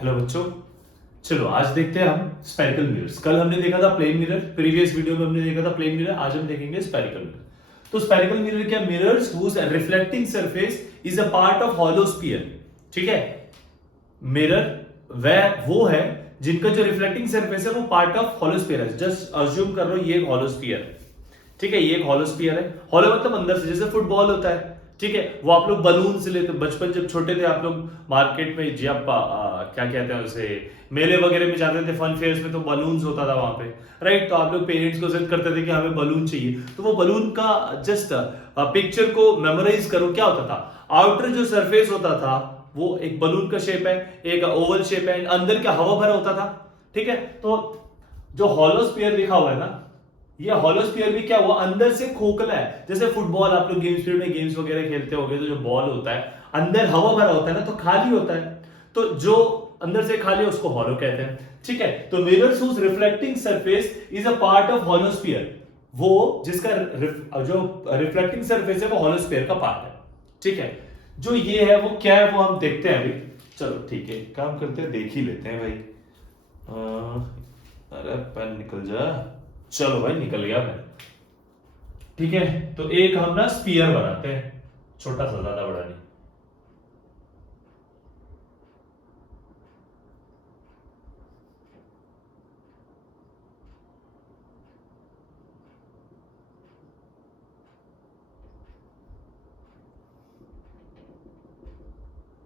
Hello बच्चों, चलो आज देखते हैं हम स्पेरिकल मिरर्स। कल हमने देखा था प्लेन मिरर, प्रीवियस वीडियो में हमने देखा था प्लेन मिरर। आज हम देखेंगे स्पेरिकल मिरर। तो स्पेरिकल मिरर क्या? Mirrors whose reflecting surface is a part of hollow sphere. ठीक है, मिरर वह वो है जिनका जो रिफ्लेक्टिंग सरफेस है वो पार्ट ऑफ हॉलो स्फीयर है। जस्ट अज्यूम कर लो ये एक हॉलो स्फीयर है। ठीक है, ये एक हॉलो स्फीयर है। हॉलो मतलब अंदर से, जैसे फुटबॉल होता है। ठीक है, वो आप लोग बलून से लेते, बचपन जब छोटे थे आप लोग मार्केट में जी आप क्या कहते हैं उसे, मेले वगैरह में जाते थे, फन फेयर्स में, तो बलून्स होता था वहां पे। राइट, तो आप लोग पेरेंट्स को जिद करते थे कि हमें बलून चाहिए, तो वो बलून का जस्ट पिक्चर को मेमोराइज करो। क्या होता था? आउटर जो सरफेस होता था वो एक बलून का शेप है, एक ओवल शेप है, अंदर क्या हवा भरा होता था। ठीक है, तो जो हॉलो स्फीयर लिखा हुआ है ना, ये हॉलो स्फीयर भी क्या हुआ, अंदर से खोखला है। जैसे फुटबॉल आप लोग गेम्स फील्ड में गेम्स वगैरह खेलते होंगे, तो जो बॉल होता है अंदर हवा भरा होता है ना, तो खाली होता है। तो जो अंदर से खाली है उसको हॉलो कहते हैं। ठीक है, तो mirrors whose reflecting surface is a part of hollow sphere, वो जिसका जो रिफ्लेक्टिंग सरफेस है वो हॉलो स्फीयर का पार्ट है। ठीक है, जो ये है वो क्या है वो हम देखते हैं अभी। चलो ठीक है, काम करते हैं, देख ही लेते हैं भाई। अरे पेन निकल जा। चलो भाई, निकल गया पेन। ठीक है, तो एक हम ना स्पीयर बनाते हैं, छोटा सा, ज्यादा बड़ा नहीं।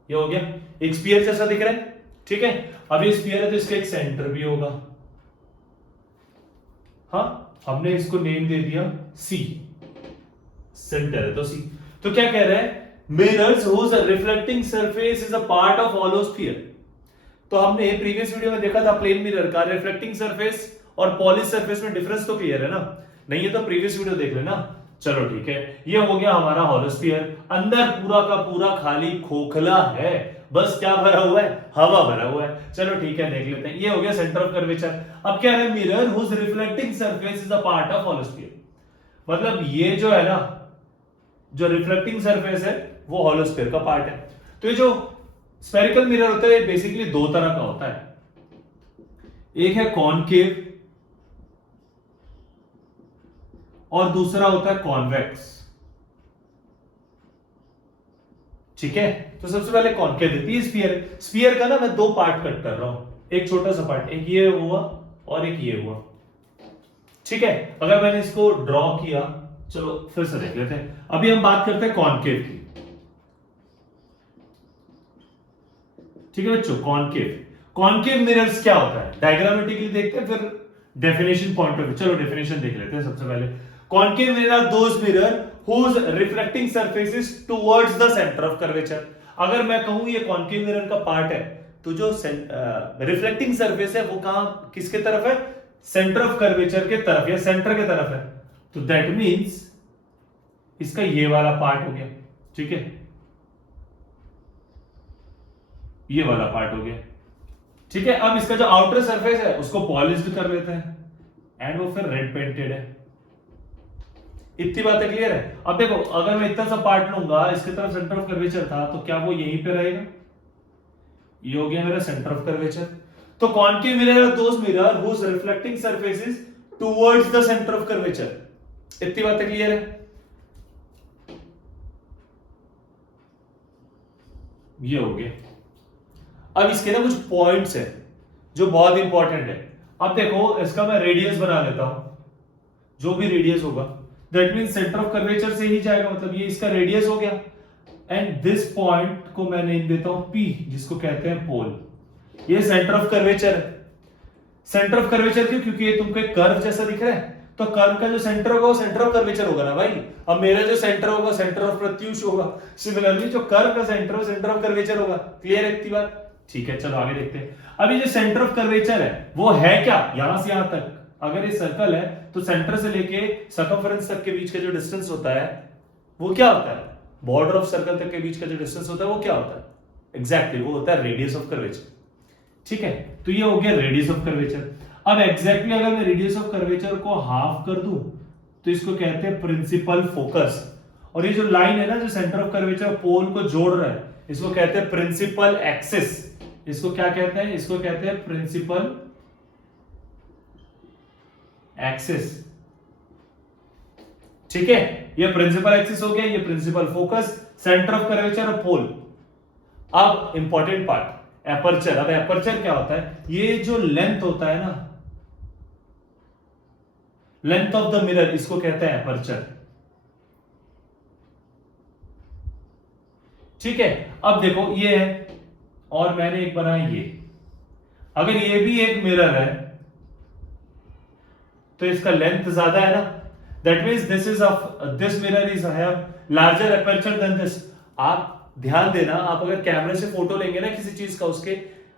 ये हो गया, एक स्पीयर जैसा दिख रहा है। ठीक है, अब ये स्पीयर है तो इसका एक सेंटर भी होगा। हाँ, हमने इसको नेम दे दिया सी, सेंटर है तो सी। तो क्या कह रहे हैं? Mirrors whose reflecting surface is a part of hollow sphere. तो हमने प्रीवियस वीडियो में देखा था प्लेन मिरर का रिफ्लेक्टिंग सरफेस और पॉलिश सरफेस में डिफरेंस तो क्लियर है ना? नहीं है तो प्रीवियस वीडियो देख लेना। चलो ठीक है, ये हो गया हमारा हॉलो स्फीयर। अंदर पूरा का पूरा खाली खोखला है, बस क्या भरा हुआ है? हवा भरा हुआ है। चलो ठीक है, देख लेते हैं। ये हो गया सेंटर ऑफ कर्वेचर। अब क्या है? Mirror whose reflecting surface is a part of hollow sphere. मतलब ये जो है ना, जो रिफ्लेक्टिंग सरफेस है वो हॉलो स्फीयर का पार्ट है। तो ये जो स्फेरिकल मिरर होता है बेसिकली दो तरह का होता है। एक है कॉनकेव और दूसरा होता है कॉन्वेक्स। ठीक है, तो सबसे पहले कॉनकेव देखती है स्फीयर। स्फीयर का ना मैं दो पार्ट कट कर रहा हूं, एक छोटा सा पार्ट, एक ये हुआ और एक ये हुआ। ठीक है, अगर मैंने इसको ड्रॉ किया, चलो फिर से देख लेते हैं। अभी हम बात करते हैं कॉनकेव की। ठीक है बच्चों, कॉनकेव कॉनकेव मिरर्स क्या होता है डायग्रामेटिकली देखते हैं, फिर डेफिनेशन पॉइंट ऑफ व्यू। चलो डेफिनेशन देख लेते हैं सबसे पहले। Concave mirror are those mirror whose reflecting surface is towards the centre of curvature. अगर मैं कहूं ये कॉनकेव मिरर का पार्ट है, तो जो रिफ्लेक्टिंग सरफेस है वो कहां, किसके तरफ है? सेंटर ऑफ कर्वेचर के तरफ या सेंटर के तरफ है। तो दैट मींस इसका ये वाला पार्ट हो गया। ठीक है, ये वाला पार्ट हो गया। ठीक है, अब इसका जो आउटर सरफेस है उसको पॉलिश्ड कर लेते हैं एंड वो फिर रेड पेंटेड है। इतनी बातें क्लियर है? अब देखो, अगर मैं इतना सा पार्ट लूंगा, इसकी तरफ सेंटर ऑफ कर्वेचर था, तो क्या वो यहीं पे रहेगा? ये हो गया मेरा सेंटर ऑफ कर्वेचर। तो concave mirror are those mirror whose reflecting surface is towards the centre of curvature. इतनी बातें क्लियर है? ये हो गया। अब इसके ना कुछ पॉइंट्स है जो बहुत इंपॉर्टेंट है। अब देखो, इसका मैं रेडियस बना लेता हूं, जो भी रेडियस होगा that mean centre of curvature से ही जाएगा, मतलब ये इसका रेडियस हो गया। एंड दिस पॉइंट को मैं नेम देता हूं पी, जिसको कहते हैं पोल। ये सेंटर ऑफ कर्वेचर है। सेंटर ऑफ कर्वेचर क्यों? क्योंकि ये तुमको एक कर्व जैसा दिख रहा है, तो कर्व का जो सेंटर होगा वो सेंटर ऑफ कर्वेचर होगा ना भाई। अब मेरा जो सेंटर होगा सेंटर ऑफ प्रत्यूष होगा, सिमिलरली जो कर्व का सेंटर हो सेंटर ऑफ कर्वेचर होगा। क्लियर है इतनी बात? ठीक है, चलो आगे देखते हैं। अभी जो सेंटर ऑफ कर्वेचर है वो है क्या? यहां से यहां तक अगर ये सर्कल है, तो सेंटर से लेके सर्कमफरेंस तक के बीच का जो डिस्टेंस होता है वो क्या होता है? बॉर्डर ऑफ सर्कल तक के बीच का जो डिस्टेंस होता है वो क्या होता है? एग्जैक्टली वो होता है रेडियस ऑफ कर्वेचर। ठीक है, तो ये हो गया रेडियस ऑफ कर्वेचर। अब एग्जैक्टली अगर मैं रेडियस ऑफ कर्वेचर को हाफ कर दूं, तो इसको कहते हैं प्रिंसिपल फोकस। और ये जो लाइन है ना, जो सेंटर ऑफ कर्वेचर पोल को जोड़ रहा है, इसको कहते हैं प्रिंसिपल एक्सिस। इसको क्या कहते हैं? इसको कहते हैं प्रिंसिपल एक्सिस। ठीक है, ये प्रिंसिपल एक्सिस हो गया, ये principal focus, centre of curvature और पोल। अब इंपॉर्टेंट पार्ट एपर्चर। अब एपर्चर क्या होता है? ये जो लेंथ होता है ना, लेंथ ऑफ द मिरर, इसको कहते हैं एपर्चर। ठीक है, अब देखो ये है और मैंने एक बनाया ये। अगर ये भी एक मिरर है तो इसका लेंथ ज्यादा है ना, that means this mirror is have larger aperture than this. आप ध्यान देना, आप अगर कैमरे से फोटो लेंगे ना किसी चीज का, उसके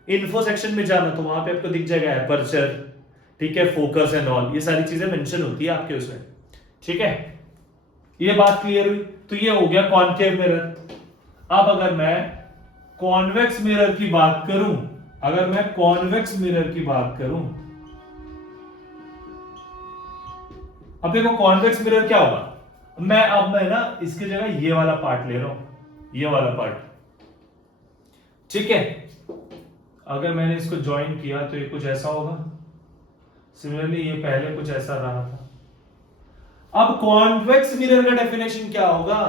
इन्फो सेक्शन में जाना तो वहां पे आपको दिख जाएगा एपर्चर, ठीक है, फोकस एंड ऑल, ये सारी चीजें मेंशन होती है आपके उसमें। ठीक है, ये बात क्लियर हुई। तो ये हो गया कॉनकेव मिरर। अब अगर मैं कॉन्वेक्स मिरर की बात करूं, अगर मैं कॉन्वेक्स मिरर की बात करूं, अब देखो कॉन्वेक्स मिरर क्या होगा? अब मैं ना इसकी जगह ये वाला पार्ट ले रहा हूं, ये वाला पार्ट। ठीक है, अगर मैंने इसको ज्वाइन किया तो ये कुछ ऐसा होगा। सिमिलरली ये पहले कुछ ऐसा रहा था। अब कॉन्वेक्स मिरर का डेफिनेशन क्या होगा?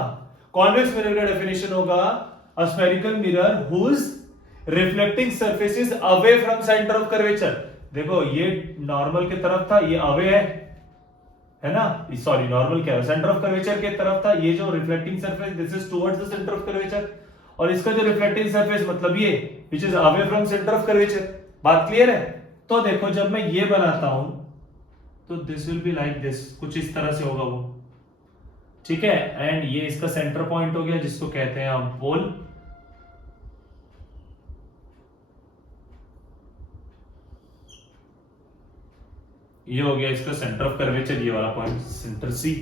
कॉन्वेक्स मिरर का डेफिनेशन होगा a spherical mirror whose reflecting surface is away from centre of curvature. देखो ये नॉर्मल की तरफ था, ये अवे है ना, सॉरी नॉर्मल क्या है, सेंटर ऑफ कर्वेचर के तरफ था। ये जो reflecting surface this is towards the centre of curvature, और इसका जो रिफ्लेक्टिंग सरफेस मतलब ये which is away from centre of curvature. बात क्लियर है? तो देखो जब मैं ये बनाता हूं तो this will be like this, कुछ इस तरह से होगा वो। ठीक है, एंड ये इसका सेंटर पॉइंट हो गया जिसको कहते हैं हम पोल। ये हो गया इसका सेंटर ऑफ कर्वेचर, ये वाला पॉइंट सेंटर सी।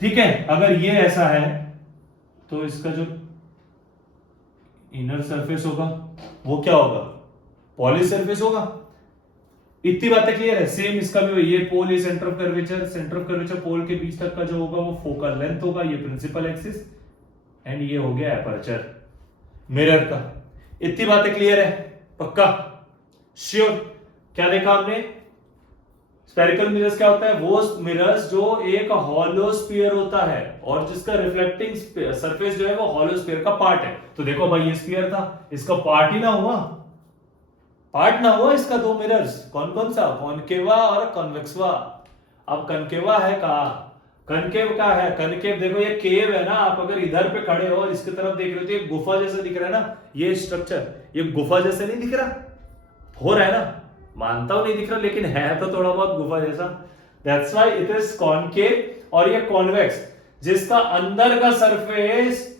ठीक है, अगर ये ऐसा है तो इसका जो इनर सरफेस होगा वो क्या होगा? पॉली सरफेस होगा। इतनी बातें क्लियर है? सेम इसका भी ये पोल, ये centre of curvature, centre of curvature pole के बीच तक का जो होगा वो फोकल लेंथ होगा, ये प्रिंसिपल एक्सिस, एंड ये हो गया एपर्चर मिरर का। इतनी बातें क्लियर है? पक्का श्योर? क्या देखा हमने? स्फेरिकल मिरर्स क्या होता है? वो मिरर्स जो एक हॉलो स्फीयर होता है और जिसका रिफ्लेक्टिंग सरफेस जो है वो हॉलो स्फीयर का पार्ट है। तो देखो भाई ये स्फीयर था, इसका पार्ट ही ना हुआ, पार्ट ना हुआ इसका दो मिरर्स। कौन कौन सा? कॉनकेवा और कॉन्वेक्सवा। अब कनकेवा है कहा, कनकेव का है, कनकेव देखो ये केव है ना, आप अगर इधर पे खड़े हो और इसकी तरफ देख रहे हो तो ये गुफा जैसा दिख रहा है ना, ये स्ट्रक्चर, ये गुफा जैसा नहीं दिख रहा? हो रहा है ना, मानता हूं नहीं दिख रहा लेकिन है तो थोड़ा बहुत गुफा जैसा। That's why it is concave. और ये कॉन्वेक्स, जिसका अंदर का सरफेस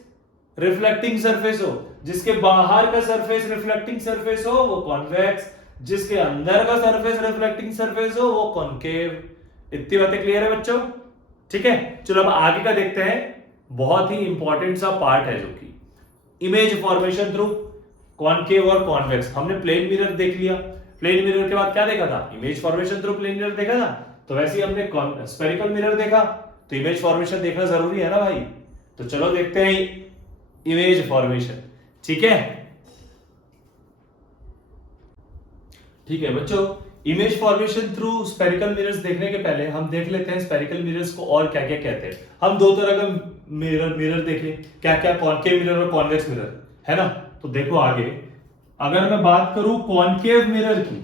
रिफ्लेक्टिंग सरफेस हो, जिसके बाहर का सरफेस रिफ्लेक्टिंग सरफेस हो वो कॉन्वेक्स, जिसके अंदर का सरफेस रिफ्लेक्टिंग सरफेस हो वो कॉनकेव। इतनी बातें क्लियर है बच्चों? ठीक है, चलो अब आगे का देखते हैं। बहुत ही इंपॉर्टेंट सा पार्ट है जो कि इमेज फॉर्मेशन थ्रू कॉनकेव और कॉन्वेक्स। हमने प्लेन मिरर देख लिया, प्लेन मिरर के बाद क्या देखा था? Image formation through plane mirror देखा था। तो वैसे ही हमने स्फेरिकल मिरर देखा, तो इमेज फॉर्मेशन देखना जरूरी है ना भाई। तो चलो देखते हैं इमेज फॉर्मेशन। ठीक है, ठीक है बच्चों, image formation through spherical mirrors देखने के पहले हम देख लेते हैं स्फेरिकल मिरर्स को और क्या क्या कहते हैं। हम दो तरह का मिरर देखे, क्या क्या? कॉनकेव मिरर और कॉन्वेक्स मिरर, है ना। तो देखो आगे, अगर मैं बात करूं कॉनकेव मिरर की,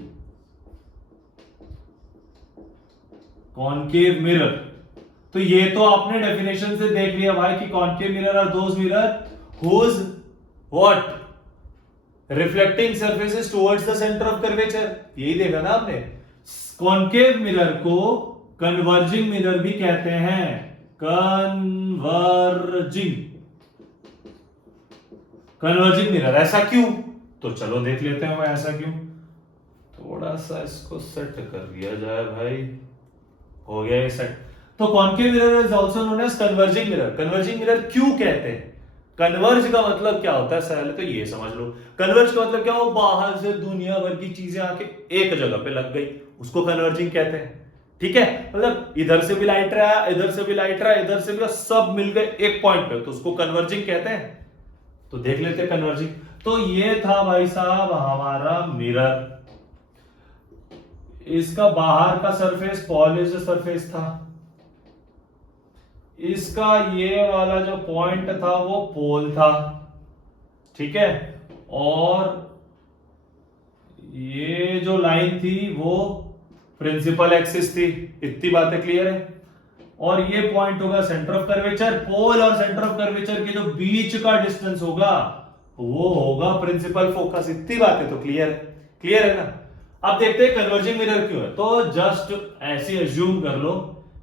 कॉनकेव मिरर, तो ये तो आपने डेफिनेशन से देख लिया भाई कि concave mirror are those mirror whose what reflecting surfaces towards the centre of curvature. यही देखा ना आपने। कॉनकेव मिरर को कन्वर्जिंग मिरर भी कहते हैं, कन्वर्जिंग मिरर। ऐसा क्यों? तो चलो देख लेते हैं भाई ऐसा क्यों। थोड़ा सा इसको सेट कर दिया जाए भाई, हो गया ये सेट। तो concave mirror is also known as converging mirror. Converging mirror क्यों कहते हैं? कन्वर्ज का मतलब क्या होता है? पहले तो ये समझ लो, कन्वर्ज का मतलब क्या हो? बाहर से दुनिया भर की चीजें आके एक जगह पे लग गई, उसको कन्वर्जिंग कहते हैं। ठीक है, मतलब इधर से भी लाइट रहा, इधर से भी लाइट रहा, इधर से भी, सब मिल गए एक पॉइंट पे, तो उसको कन्वर्जिंग कहते हैं। तो देख लेते हैं कन्वर्जिंग। तो ये था भाई साहब हमारा मिरर। इसका बाहर का सरफेस पॉलिश्ड सरफेस था, इसका ये वाला जो पॉइंट था वो पोल था, ठीक है, और ये जो लाइन थी वो प्रिंसिपल एक्सिस थी। इतनी बातें क्लियर है। और ये पॉइंट होगा सेंटर ऑफ कर्वेचर। पोल और सेंटर ऑफ कर्वेचर के जो बीच का डिस्टेंस होगा वो होगा प्रिंसिपल फोकस। इतनी बातें तो क्लियर है, क्लियर है ना। अब देखते हैं कन्वर्जिंग मिरर क्यों है। तो जस्ट ऐसे अज्यूम कर लो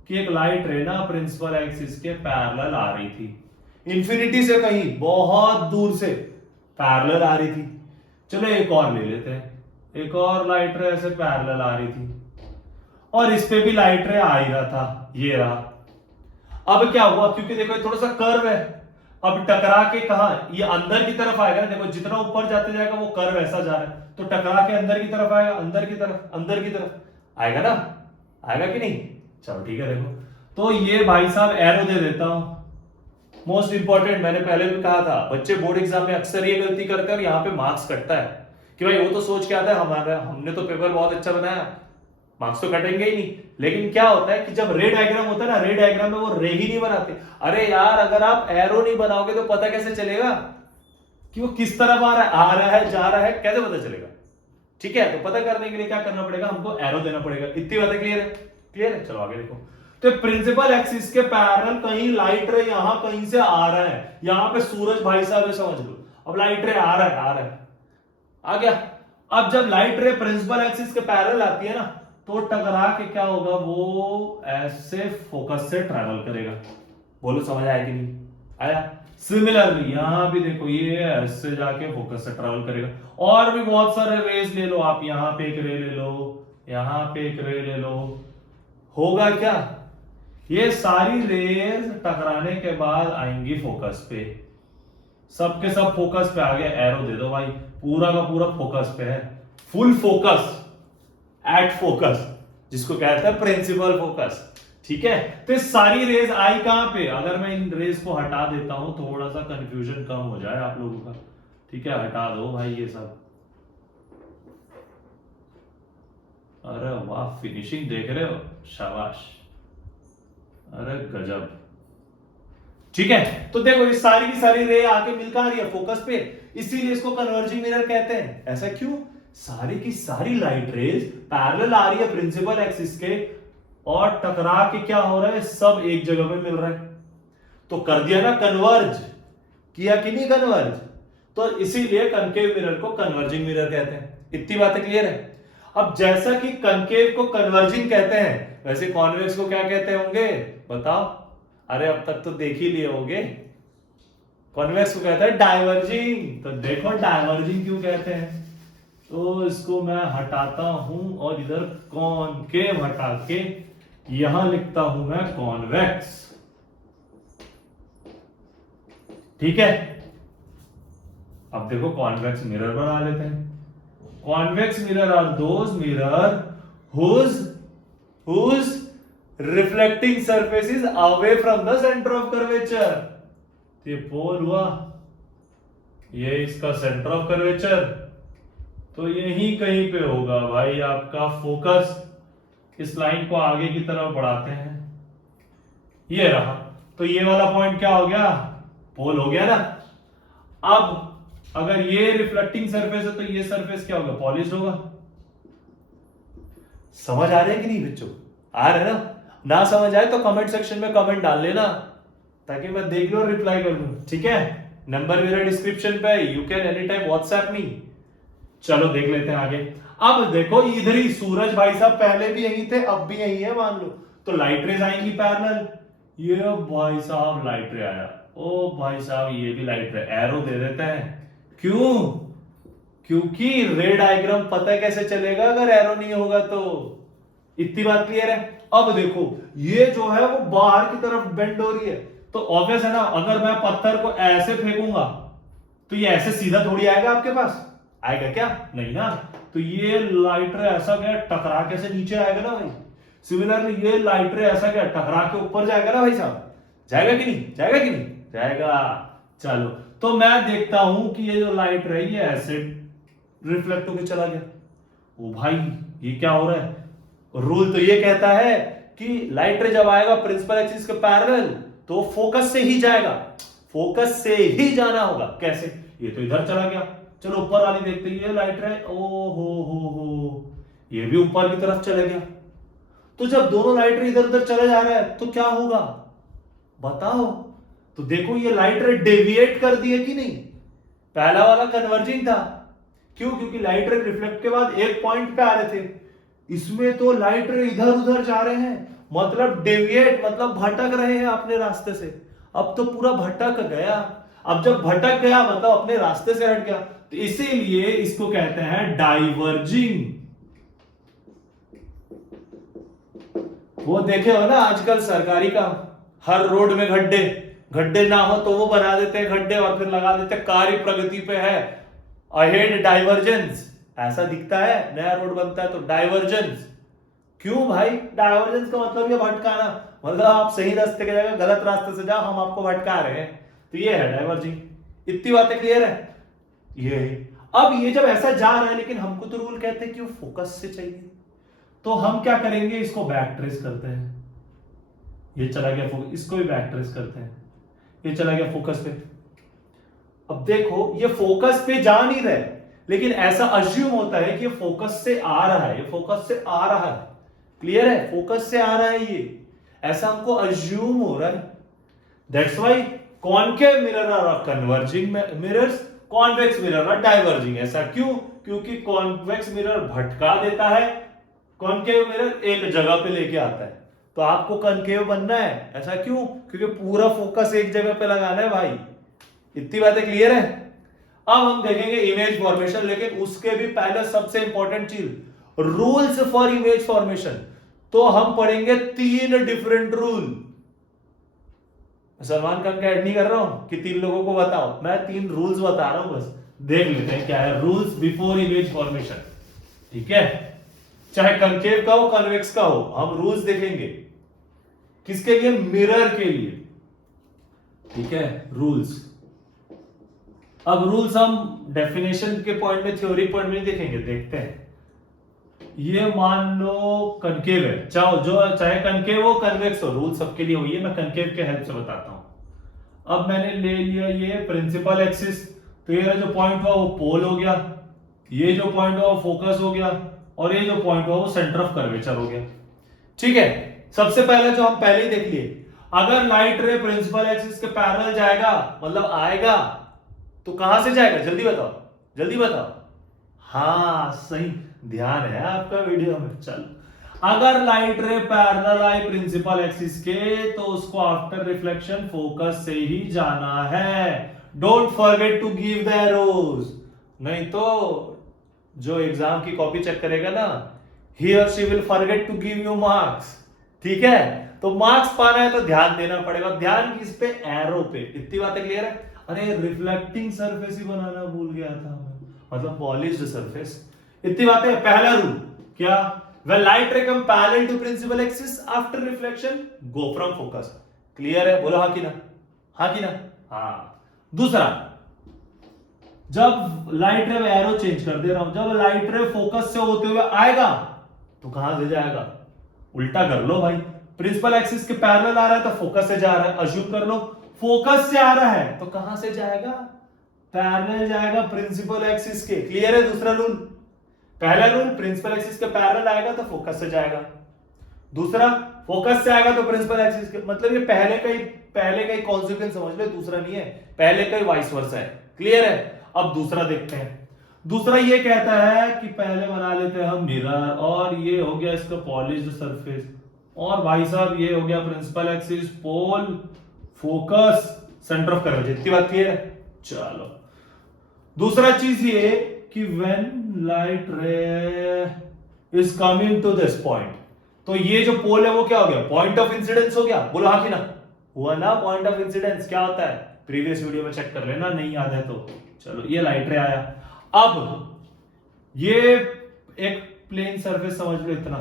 कि एक लाइट रे ना प्रिंसिपल एक्सिस के पैरेलल आ रही थी, इंफिनिटी से कहीं बहुत दूर से पैरेलल आ रही थी। चलो एक और ले लेते हैं, एक और लाइट रे ऐसे पैरेलल आ रही थी और इस पे भी लाइट रे आ ही रहा था, ये रहा। अब क्या हुआ, क्योंकि देखो ये थोड़ा सा कर्व है, अब टकरा के कहा ये अंदर की तरफ आएगा। देखो जितना ऊपर जाते जाएगा वो कर्व ऐसा जा रहा है, तो टकरा के अंदर की तरफ आएगा, अंदर की तरफ, अंदर की तरफ आएगा ना, आएगा कि नहीं। चलो ठीक है। देखो तो ये भाई साहब एरो दे देता हूं। मोस्ट इंपॉर्टेंट, मैंने पहले भी कहा था बच्चे बोर्ड एग्जाम में अक्सर ये गलती करते हैं और यहाँ पे मार्क्स कटता है कि भाई वो तो सोच के आता है हमारा हमने तो पेपर बहुत अच्छा बनाया, मार्क्स तो कटेंगे ही नहीं। लेकिन क्या होता है कि जब रे डायग्राम होता है ना, रे डायग्राम में वो रे ही नहीं बनाते। अरे यार अगर आप एरो नहीं बनाओगे तो पता कैसे चलेगा कि वो किस तरफ आ रहा है जा रहा है, कैसे पता चलेगा। ठीक है, तो पता करने के लिए क्या करना पड़ेगा, हमको एरो देना पड़ेगा। इतनी बातें क्लियर है, क्लियर है। चलो आगे देखो। तो प्रिंसिपल एक्सिस के पैरेलल कहीं लाइट रे यहां कहीं से आ रहा है, यहां पे सूरज भाई साहब है, समझ लो। अब लाइट रे आ रहा है, आ रहा है, आ गया। अब जब लाइट रे प्रिंसिपल एक्सिस के पैरेलल आती है ना, तो टकरा के क्या होगा, वो ऐसे फोकस से ट्रैवल करेगा। बोलो समझ आया कि नहीं आया। सिमिलरली यहां भी देखो ये ऐसे जाके फोकस से ट्रैवल करेगा। और भी बहुत सारे रेज ले लो आप, यहां पे एक रे ले लो, यहां पे एक रे ले लो। होगा क्या, ये सारी रेज टकराने के बाद आएंगी फोकस पे, सबके सब फोकस पे आ गए। एरो दे दो भाई, पूरा का पूरा फोकस पे है, फुल फोकस, एट फोकस, जिसको कहते हैं प्रिंसिपल फोकस। ठीक है, तो ये सारी रेज आई कहां पे, अगर मैं इन रेज को हटा देता हूं थोड़ा सा कंफ्यूजन कम हो जाए आप लोगों का। ठीक है, हटा दो भाई ये सब। अरे वाह, फिनिशिंग देख रहे हो, शाबाश, अरे गजब। ठीक है, तो देखो ये सारी की सारी रे आके मिलकर आ रही है फोकस पे, इसीलिए इसको कन्वर्जिंग मिरर कहते हैं। ऐसा क्यों, सारी की सारी लाइट रेज पैरेलल आ रही है प्रिंसिपल एक्सिस के, और टकरा के क्या हो रहा है, सब एक जगह पे मिल रहा है। तो कर दिया ना कन्वर्ज, किया कि नहीं कन्वर्ज। तो इसीलिए कनकेव मिरर को कन्वर्जिंग मिरर कहते हैं। इतनी बातें क्लियर है। अब जैसा कि कनकेव को कन्वर्जिंग कहते हैं, वैसे कॉन्वेक्स को क्या कहते होंगे बताओ। अरे अब तक तो देख ही लिए होंगे, कॉन्वेक्स को कहता है डाइवर्जिंग। तो देखो डाइवर्जिंग क्यों कहते हैं, तो इसको मैं हटाता हूं और इधर कॉनकेव हटा के यहां लिखता हूं मैं कॉन्वेक्स। ठीक है, अब देखो कॉन्वेक्स मिरर बना लेते हैं। Convex mirror are those mirror whose reflecting surface is away from the center of curvature। ये पोल हुआ, ये इसका सेंटर ऑफ कर्वेचर, तो यही कहीं पे होगा भाई आपका फोकस। इस लाइन को आगे की तरफ बढ़ाते हैं, ये रहा। तो ये वाला पॉइंट क्या हो गया, पोल हो गया ना। अब अगर ये रिफ्लेक्टिंग सरफेस है तो ये सरफेस क्या होगा, पॉलिश्ड होगा। समझ आ रहा है कि नहीं बच्चों, आ रहा है ना समझ आए तो कमेंट सेक्शन में कमेंट डाल लेना, ताकि मैं देख लूं और रिप्लाई कर दूं। ठीक है, नंबर मेरा डिस्क्रिप्शन पे, you can any time WhatsApp me. चलो देख लेते हैं आगे। अब देखो इधर ही सूरज भाई साहब पहले भी यही थे, अब भी यही है मान लो। तो लाइट रेज आएंगी पैरेलल, ये भाई साहब लाइट रे आया, ओ भाई साहब ये भी लाइट रे, एरो दे देते हैं। क्यों, क्योंकि रे डायग्राम पता कैसे चलेगा अगर एरो नहीं होगा तो। इतनी बात क्लियर है। अब देखो ये जो है वो बाहर की तरफ बेंड हो रही है, तो ऑब्वियस है ना, अगर मैं पत्थर को ऐसे फेंकूंगा तो ये ऐसे सीधा थोड़ी आएगा आपके पास, आएगा क्या, नहीं ना। तो ये लाइट रे ऐसा गया टकरा के से नीचे आएगा ना भाई। सिमिलरली ये लाइट रे ऐसा गया टकरा के ऊपर जाएगा ना भाई साहब, जाएगा कि नहीं, जाएगा कि नहीं जाएगा। चलो तो मैं देखता हूं कि ये जो लाइट रही है ऐसे रिफ्लेक्ट होकर चला गया। ओ भाई ये क्या हो रहा है? रूल तो ये कहता है कि लाइट रे जब आएगा प्रिंसिपल एक्सिस के पैरेलल तो फोकस से ही जाएगा, फोकस से ही जाना होगा। कैसे? ये तो इधर चला गया। चलो ऊपर वाली देखते हैं। ये लाइट रे ओ हो ये भी ऊपर की तरफ चले गया। तो जब दोनों लाइट रे इधर उधर चले जा रहे हैं तो क्या होगा बताओ? तो देखो ये लाइट रे डेविएट कर दी है कि नहीं? पहला वाला कन्वर्जिंग था। क्यों? क्योंकि लाइट रे रिफ्लेक्ट के बाद एक पॉइंट पे आ रहे थे। इसमें तो लाइट रे इधर उधर जा रहे हैं, मतलब डेविएट, मतलब भटक रहे हैं अपने रास्ते से। अब तो पूरा भटक गया। अब जब भटक गया मतलब अपने रास्ते से हट गया, तो इसीलिए इसको कहते हैं डाइवर्जिंग। वो देखे हो ना आजकल सरकारी काम, हर रोड में गड्ढे, गड्ढे ना हो तो वो बना देते हैं गड्ढे और फिर लगा देते हैं कार्य प्रगति पे है, अहेड डाइवर्जेंस। ऐसा दिखता है नया रोड बनता है तो डाइवर्जेंस। क्यों भाई? डाइवर्जेंस का मतलब ये भटकाना, मतलब आप सही रास्ते की जगह गलत रास्ते से जाओ, हम आपको भटका रहे हैं, तो ये है डाइवर्जिंग। इतनी बातें क्लियर है? ये अब ये जब ऐसा जा रहा है, लेकिन हमको तो रूल कहते हैं कि वो फोकस से चाहिए, तो हम क्या करेंगे? इसको बैक ट्रेस करते हैं। ये चला गया फोकस, इसको भी बैक ट्रेस करते हैं। ये चला गया फोकस पे। अब देखो ये फोकस पे जा नहीं रहे, लेकिन ऐसा अज्यूम होता है कि ये फोकस से आ रहा है, ये फोकस से आ रहा है। क्लियर है? फोकस से आ रहा है ये, ऐसा हमको अज्यूम हो रहा है। That's why concave mirror are converging mirrors, convex mirror are diverging. ऐसा क्यों? क्योंकि कॉन्वेक्स मिरर भटका देता है, कॉनकेव मिरर एक जगह पे लेके आता है। तो आपको कॉनकेव बनना है, ऐसा क्यों? क्योंकि पूरा फोकस एक जगह पे लगाना है भाई। इतनी बातें क्लियर है? अब हम देखेंगे इमेज फॉर्मेशन, लेकिन उसके भी पहले सबसे इंपॉर्टेंट चीज रूल्स फॉर इमेज फॉर्मेशन। तो हम पढ़ेंगे 3 डिफरेंट रूल। सलमान खान का ऐड नहीं कर रहा हूं कि 3 लोगों को बताओ, मैं 3 रूल्स बता रहा हूं, बस देख लेते हैं क्या है रूल्स बिफोर इमेज फॉर्मेशन। ठीक है? चाहे कनकेव का हो कन्वेक्स का हो, हम रूल्स देखेंगे। किसके लिए? मिरर के लिए। ठीक है? रूल्स। अब रूल्स हम डेफिनेशन के पॉइंट में, थ्योरी पॉइंट में देखेंगे। देखते हैं। ये मान लो कनकेव है, चाहे कनकेव हो कन्वेक्स हो, रूल सबके लिए हुई है। मैं कनकेव के हेल्प से बताता हूं। अब मैंने ले लिया ये प्रिंसिपल एक्सिस, तो ये जो पॉइंट हुआ वो पोल हो गया, ये जो पॉइंट हुआ वो फोकस हो गया, और ये जो पॉइंट हुआ वो सेंटर ऑफ कर्वेचर हो गया। ठीक है? सबसे पहले जो हम पहले ही देख लिए, अगर लाइट रे प्रिंसिपल एक्सिस के पैरेलल जाएगा, मतलब आएगा, तो कहां से जाएगा? जल्दी बताओ, जल्दी बताओ। हाँ सही, ध्यान है आपका वीडियो में। चलो, अगर लाइट रे पैरेलल आए प्रिंसिपल एक्सिस के, तो उसको आफ्टर रिफ्लेक्शन फोकस से ही जाना है। Don't forget to give the arrows, नहीं तो जो एग्जाम की कॉपी चेक करेगा ना, ही और she will forget to give you marks. ठीक है? तो मार्क्स पाना है तो ध्यान देना पड़ेगा। ध्यान किस पे? एरो पे। इतनी बातें क्लियर है? अरे रिफ्लेक्टिंग सरफेस ही बनाना भूल गया था मैं, मतलब पॉलिश्ड सरफेस। इतनी बातें। पहला रूल क्या? when light ray come parallel to principal axis after reflection go from focus। Clear है? बोलो हाँ कि ना? हाँ कि ना? हाँ। दूसरा, जब लाइट रे, एरो चेंज कर दे रहा हूं, जब लाइट रे फोकस से होते हुए आएगा तो कहां से जाएगा? उल्टा कर लो भाई, प्रिंसिपल एक्सिस के पैरेलल आ रहा है तो फोकस से जा रहा है। अज्यूम कर लो फोकस से आ रहा है तो कहां से जाएगा? पैरेलल जाएगा प्रिंसिपल एक्सिस के। क्लियर है? दूसरा रूल। पहला रूल प्रिंसिपल एक्सिस के पैरेलल आएगा तो फोकस से जाएगा, दूसरा फोकस से आएगा तो प्रिंसिपल एक्सिस के, मतलब ये पहले का ही कॉन्सिक्वेंस समझ लो, दूसरा नहीं है, पहले का ही वाइस वर्सा है। क्लियर है? अब दूसरा देखते हैं। दूसरा ये कहता है कि पहले बना लेते हैं हम मिरर, और ये हो गया इसका पॉलिश्ड सरफेस, और भाई साहब ये हो गया principal axis, pole, focus, centre of curvature. इतनी बात क्लियर है? चलो, दूसरा चीज ये कि when light ray is coming to this point, तो ये जो पोल है वो क्या हो गया? पॉइंट ऑफ इंसिडेंस हो गया। बोलो हाँ कि ना? हुआ ना? पॉइंट ऑफ इंसिडेंस क्या होता है? प्रीवियस वीडियो में चेक कर लेना, नहीं याद है तो। चलो, ये लाइट रे आया। अब ये एक प्लेन सरफेस समझ लो इतना,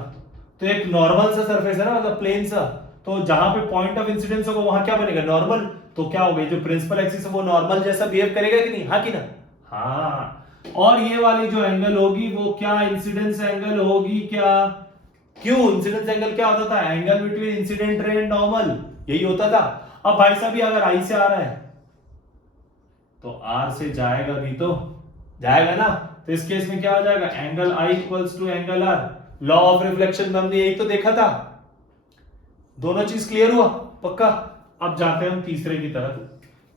तो एक नॉर्मल सा सरफेस है ना, मतलब प्लेन सा, तो जहां पे पॉइंट ऑफ इंसिडेंस होगा वहां क्या बनेगा? नॉर्मल। तो क्या हो गई, जो प्रिंसिपल एक्सिस है वो नॉर्मल जैसा बिहेव करेगा कि नहीं, हाँ कि ना? हाँ। और ये वाली जो एंगल होगी वो क्या, इंसिडेंस एंगल होगी क्या? क्यों? इंसिडेंस एंगल क्या होता था? Angle between incident ray and normal, यही होता था। अब भाई साहब अगर आई से आ रहा है तो आर से जाएगा भी तो जाएगा ना, तो इस केस में क्या हो जाएगा, angle i equals to angle r. Law of reflection में हमने यही तो देखा था। दोनों चीज क्लियर हुआ? पक्का। अब जाते हैं हम तीसरे की तरफ।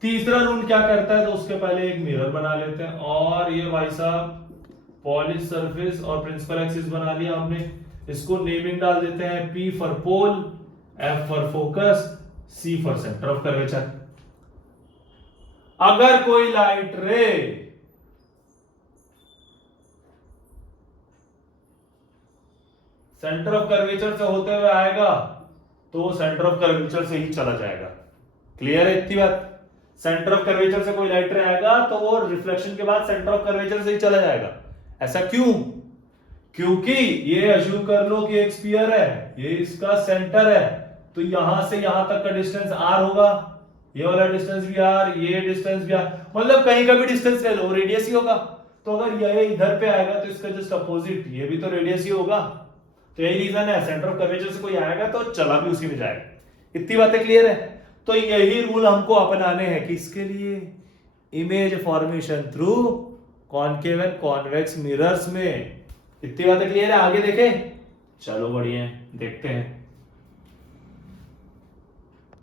तीसरा रूल क्या करता है, तो उसके पहले एक मिरर बना लेते हैं, और ये भाई साहब पॉलिश सरफेस और प्रिंसिपल एक्सिस बना लिया हमने। इसको नेमिंग डाल देते हैं, P for pole, F for focus, C for centre of curvature. अगर कोई लाइट रे सेंटर ऑफ कर्वेचर से होते हुए आएगा तो वो सेंटर ऑफ कर्वेचर से ही चला जाएगा। क्लियर है इतनी बात? सेंटर ऑफ कर्वेचर से कोई लाइट रे आएगा तो वो रिफ्लेक्शन के बाद सेंटर ऑफ कर्वेचर से ही चला जाएगा। ऐसा क्यों? क्योंकि ये अज्यूम कर लो कि एक स्फीयर है, ये इसका सेंटर है, तो यहां से यहां तक का डिस्टेंस r होगा, ये वाला डिस्टेंस भी r, ये डिस्टेंस भी r, मतलब कहीं का भी डिस्टेंस ले लो रेडियस ही होगा। तो अगर ये इधर पे आएगा तो इसका जस्ट अपोजिट ये भी तो रेडियस ही होगा। तो यही रीजन है, सेंटर ऑफ कर्वेचर से कोई आएगा तो चला भी उसी में जाएगा। इतनी बातें क्लियर है? तो यही रूल हमको अपनाने हैं किसके लिए, image formation through concave and convex mirrors में। इतनी बातें क्लियर है? आगे देखें? चलो बढ़िया है, देखते हैं।